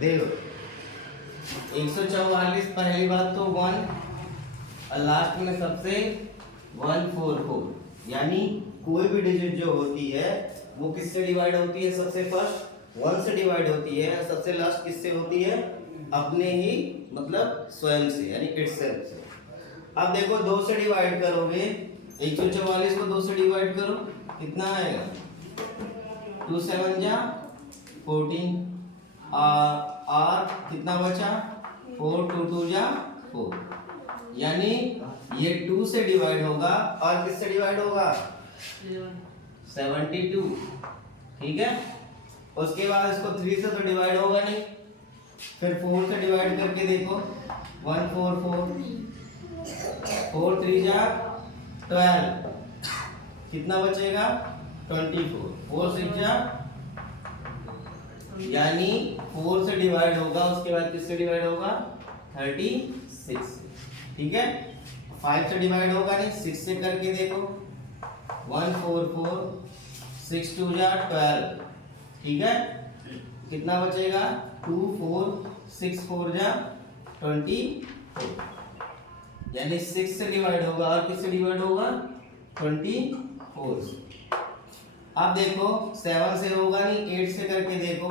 देखो 144 पहली बात तो 1 और लास्ट में सबसे 144, यानी कोई भी डिजिट जो होती है वो किससे डिवाइड होती है? सबसे फर्स्ट 1 से डिवाइड होती है, सबसे लास्ट किससे होती है? अपने ही मतलब स्वयं से, यानी इटसेल्फ से। अब देखो 2 से डिवाइड करोगे, 144 को 2 से डिवाइड करो, कितना आएगा? 2 7 जा 14, और कितना बचा? 4 2 2 जा 4, यानी ये 2 से डिवाइड होगा और किससे डिवाइड होगा? 72, ठीक है। उसके बाद इसको 3 से तो डिवाइड होगा नहीं, फिर 4 से डिवाइड करके देखो, 1 4 4, 4 3 जा 12, कितना बचेगा? 24, 4 6 जा, यानी 4 से डिवाइड होगा, उसके बाद किससे डिवाइड होगा? 36, ठीक है। 5 से डिवाइड होगा नहीं, 6 से करके देखो, 1 4 4, 6 2 जा 12, ठीक है। कितना बचेगा? 2 4 6 4 जा 24, यानी 6 से डिवाइड होगा और किससे डिवाइड होगा? 24 से। अब देखो 7 से होगा नहीं, 8 से करके देखो,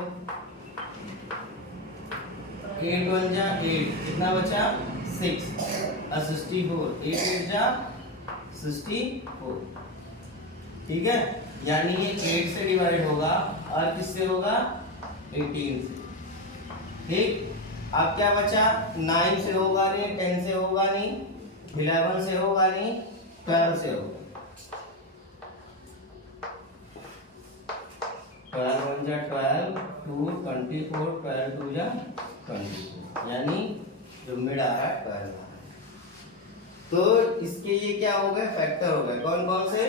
8 1 जा 8, कितना बचा? 6 और 64, 8 8 जा 64, ठीक है। यानी ये 8 से डिवाइड होगा और किससे होगा? 18 से, ठीक। अब क्या बचा? 9 से होगा नहीं, 10 से होगा नहीं, 11 से होगा नहीं, 12 से होगा। 12 1 जा 12, 2 24, 12 2 जा 24, यानी जो मिड आ रहा है 12 आ रहा है। तो इसके ये क्या हो गए? फैक्टर हो गए। कौन कौन से?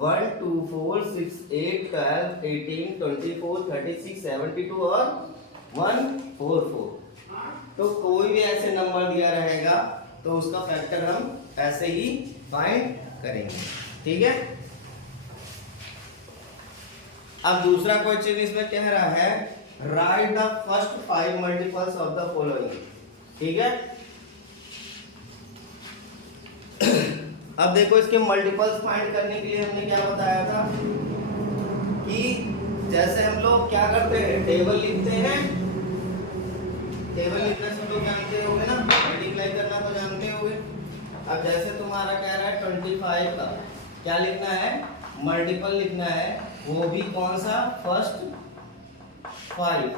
1 2 4 6 8 12 18 24 36 72 और 144। तो कोई भी ऐसे नंबर दिया रहेगा तो उसका फैक्टर हम ऐसे ही फाइंड करेंगे, ठीक है। अब दूसरा क्वेश्चन इसमें कह रहा है right the first 5 multiples of the following, ठीक है। अब देखो इसके मल्टीपल्स फाइंड करने के लिए हमने क्या बताया था कि जैसे हम लोग क्या करते हैं, टेबल लिखते हैं। टेबल लिखने से लोग जानते होंगे ना, मल्टीप्लाई करना तो जानते होंगे। अब जैसे तुम्हारा कह रहा है 25 का क्या लिखना है? मल्टीपल लिखना है, वो भी कौन सा? फर्स्ट 5।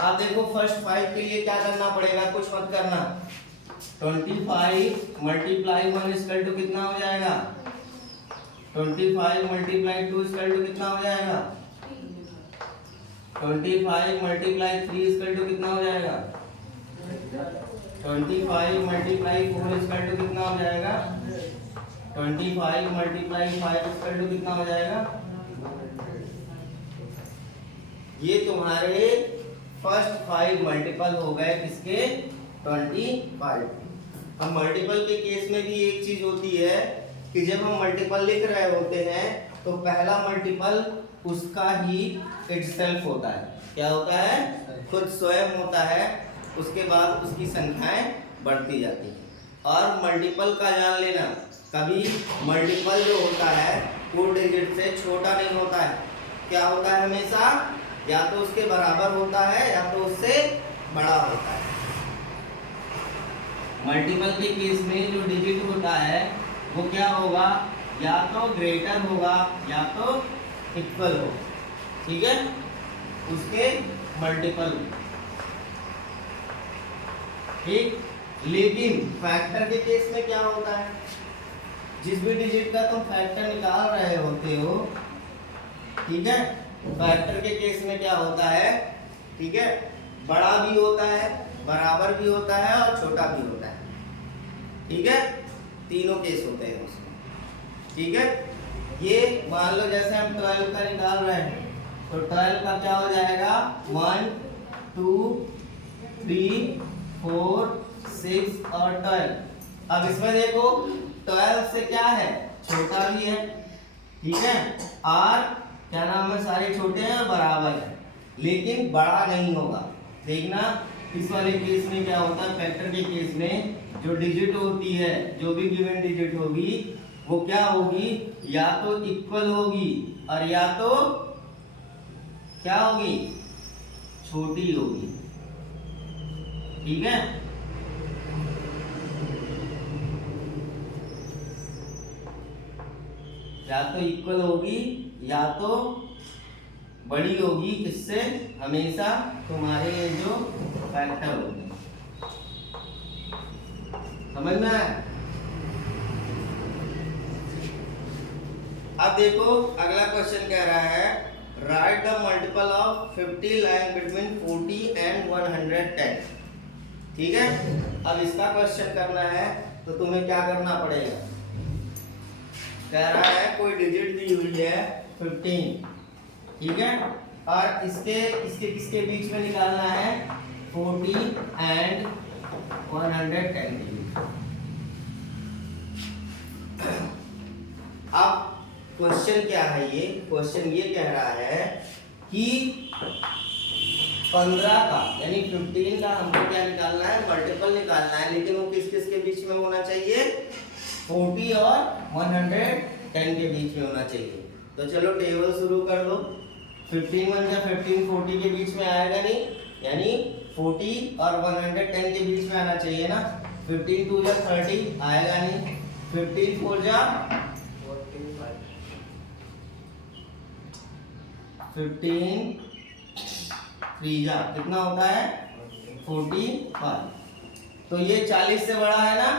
अब देखो फर्स्ट 5 के लिए क्या करना पड़ेगा? कुछ मत करना, 25 मल्टीप्लाई 1 इक्वल टू कितना हो जाएगा? 25 मल्टीप्लाई 2 इक्वल टू कितना हो जाएगा? 25 मल्टीप्लाई 3 इक्वल टू कितना हो जाएगा? 25 मल्टीप्लाई 4 इक्वल टू कितना हो जाएगा? 25 मल्टीप्लाई 5 इक्वल टू कितना हो जाएगा? ये तुम्हारे फर्स्ट 5 मल्टीपल हो गए किसके? 25। अब मल्टीपल के केस में भी एक चीज होती है कि जब हम मल्टीपल लिख रहे होते हैं तो पहला मल्टीपल उसका ही इटसेल्फ होता है। क्या होता है? खुद स्वयं होता है, उसके बाद उसकी संख्याएं बढ़ती जाती हैं। और मल्टीपल का जान लेना, कभी मल्टीपल जो होता है वो डिजिट से छोटा नहीं होता है। क्या होता है? हमेशा या तो उसके बराबर होता है या तो उससे बड़ा होता है। मल्टीपल के केस में जो डिजिट होता है वो क्या होगा? या तो ग्रेटर होगा या तो इक्वल होगा, ठीक है, उसके मल्टीपल, ठीक। लेकिन फैक्टर के केस में क्या होता है? जिस भी डिजिट का तुम फैक्टर निकाल रहे होते हो, ठीक है, फैक्टर के केस में क्या होता है? ठीक है, बड़ा भी होता है, बराबर भी होता है और छोटा भी होता है, ठीक है, तीनों केस होते हैं उसमें, ठीक है। ये मान लो जैसे हम 12 का निकाल रहे हैं तो 12 का क्या हो जाएगा? 1 2 3 4 6 और 12। अब इसमें देखो 12 से क्या है? छोटा भी है, ठीक है, और क्या नाम है? सारे छोटे हैं और बराबर है, लेकिन बड़ा नहीं होगा। देखना इस वाले केस में क्या होता है, फैक्टर के केस में जो डिजिट होती है, जो भी गिवन डिजिट होगी वो क्या होगी, या तो इक्वल होगी और या तो क्या होगी, छोटी होगी। ठीक है, या तो इक्वल होगी या तो बड़ी होगी, किससे, हमेशा तुम्हारे ये जो फैक्टर होंगे। समझ में आया? अब देखो अगला क्वेश्चन कह रहा है right the multiple of 50 line between 40 and 110। ठीक है, अब इसका क्वेश्चन करना है तो तुम्हें क्या करना पड़ेगा, कह रहा है कोई डिजिट दी हुई है 15, ठीक है, और इसके इसके किसके बीच में निकालना है, 40 एंड 110 के बीच। अब क्वेश्चन क्या है, ये क्वेश्चन ये कह रहा है कि 15 का यानी 15 का हमको क्या निकालना है, मल्टीपल निकालना है, लेकिन वो किस किस के बीच में होना चाहिए, 40 और 110 के बीच में होना चाहिए। तो चलो टेबल शुरू कर दो। 15 1 या 15 40 के बीच में आएगा नहीं, यानी 40 और 110 के बीच में आना चाहिए ना। 15 2 या 30 आएगा नहीं, 15 4 जा 15 3 जा कितना होता है, 45। तो ये 40 से बड़ा है ना,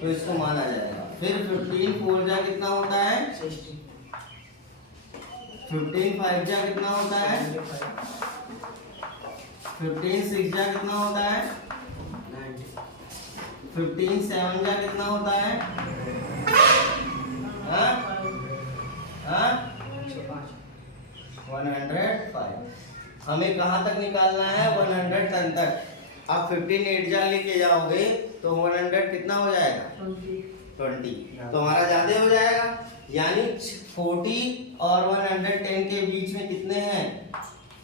तो इसको माना जाएगा। फिर 15 4 जा कितना होता है, 15 5 जा कितना होता है, 15 6 जा कितना होता है, 15 7 जा कितना होता है, हाँ हाँ 105। हमें कहाँ तक निकालना है, 110 तक। आप 15 8 जा लेके जाओगे तो 100 कितना हो जाएगा, 20। तो हमारा ज्यादा हो जाएगा, यानी 40 और 110 के बीच में कितने हैं,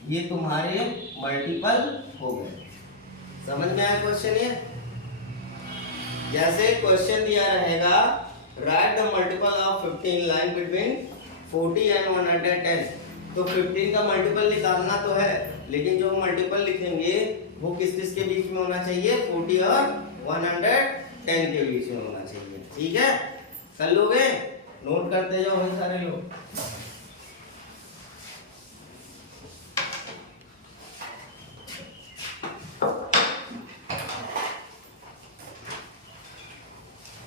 ये तुम्हारे मल्टीपल हो गए। समझ में आया क्वेश्चन ये? जैसे क्वेश्चन दिया रहेगा right the multiple of 15 line between 40 and 110, तो 15 का मल्टीपल निकालना तो है, लेकिन जो मल्टीपल लिखेंगे वो किस किस के बीच में होना चाहिए, 40 और 110 के बीच में होना चाहिए। ठीक है, कर लोगे, नोट करते जाओ भाई सारे लोग।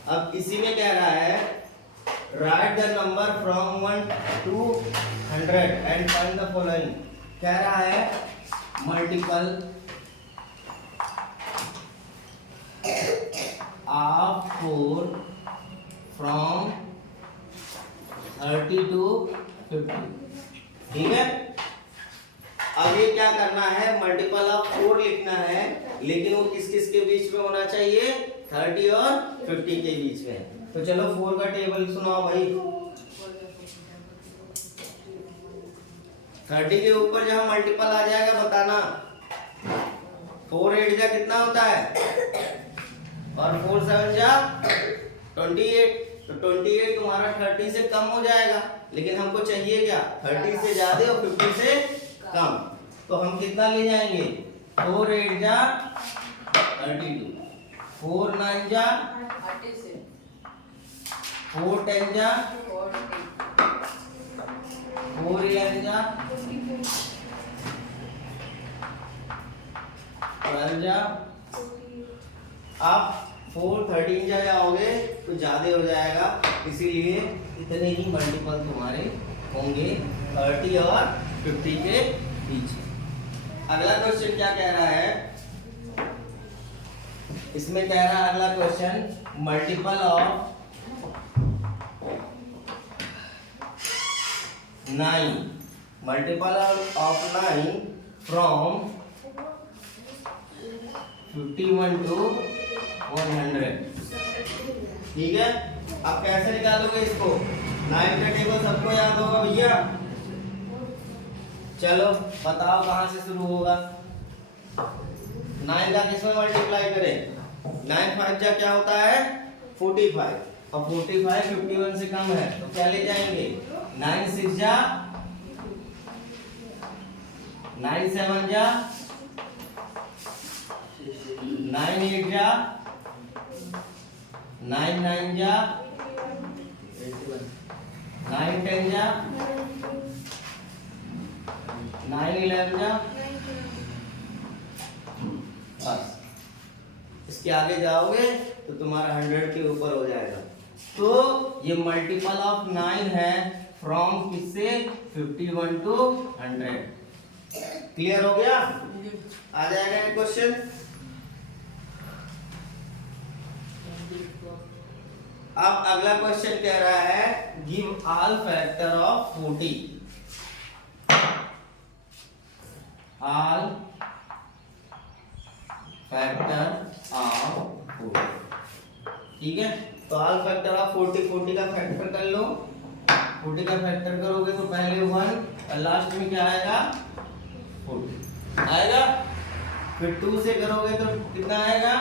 अब इसी में कह रहा है right the number from 1 to 100 and find the following. कह रहा है मल्टीपल ऑफ 4 फ्रॉम 30 to 50। ठीक है, अब ये क्या करना है, मल्टीपल ऑफ 4 लिखना है, लेकिन वो किस किस के बीच में होना चाहिए, 30 और 50 के बीच में। तो चलो 4 का टेबल सुनाओ भाई। 30 के ऊपर जहां मल्टीपल आ जाएगा बताना। 4 8 जा कितना होता है, और 4 7 जा 28। तो 28 तुम्हारा 30 से कम हो जाएगा, लेकिन हमको चाहिए क्या, 30 से ज्यादा और 50 से कम। तो हम कितना ले जाएंगे, 4 8 जा 32, 4 9 जा 4 10 जा 4 11 जा 12 जा। आप 4 13 जा जाओगे तो ज्यादा हो जाएगा, इसीलिए इतने ही मल्टीपल तुम्हारे होंगे 30 और 50 के बीच। अगला क्वेश्चन क्या कह रहा है, इसमें कह रहा है अगला question multiple of 9, multiple of 9 from 51 to 100। ठीक है, आप कैसे निकालोगे इसको, 9 का टेबल सबको याद होगा भैया। चलो बताओ कहाँ से शुरू होगा। 9 का किसमें मल्टीप्लाई करें? 9 5 जा क्या होता है 45, और 45 51 से कम है तो क्या ले जाएंगे 9 6 जा 9 7 जा 9 8 जा 9 9 जा 9 10 जा 9 11 जा। बस इसके आगे जाओगे तो तुम्हारा 100 के ऊपर हो जाएगा। तो ये मल्टीपल ऑफ 9 है फ्रॉम किससे 51 टू 100। क्लियर हो गया? आ जाएगा ये क्वेश्चन। अब अगला क्वेश्चन कह रहा है give all factor of 40। All factor of 40, ठीक है। तो ऑल फैक्टर ऑफ 40 का फैक्टर कर लो। 40 का फैक्टर करोगे तो पहले 1 और लास्ट में क्या आएगा 40 आएगा। फिर 2 से करोगे तो कितना आएगा,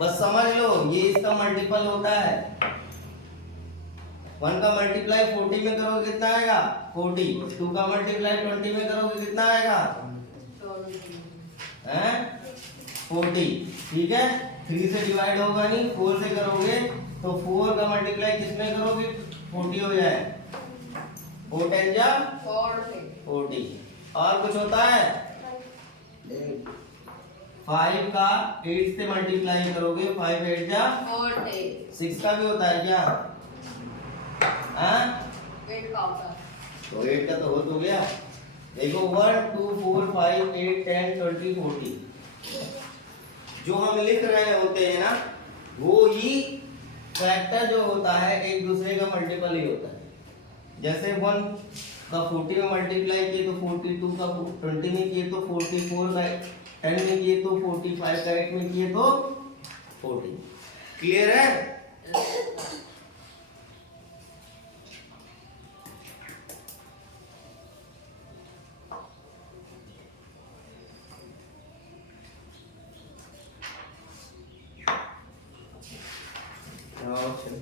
बस समझ लो ये इसका मल्टीपल होता है। 1 का मल्टीप्लाई 40 में करोगे कितना आएगा 40। 2 का मल्टीप्लाई 20 में करोगे कितना आएगा 40, ठीक है। 3 से डिवाइड होगा नहीं, 4 से करोगे तो 4 का मल्टीप्लाई किसमें करोगे 40 हो जाए। 4 10 जा 40। और कुछ होता है 5 का 8 से मल्टीप्लाई करोगे 5 8 जा 6 का भी होता है क्या? हाँ 8 का होता है। तो 8 का तो हो गया। देखो 1 2 4 5 8 10 20 40 जो हम लिख रहे होते हैं ना वो ही फैक्टर जो होता है एक दूसरे का मल्टीपल ही होता है। जैसे 1 का 40 में मल्टीप्लाई किए तो 42 का 20 में किए तो 44 का 10 में किए तो 45 का 8 में किए तो 40। क्लियर है? Okay.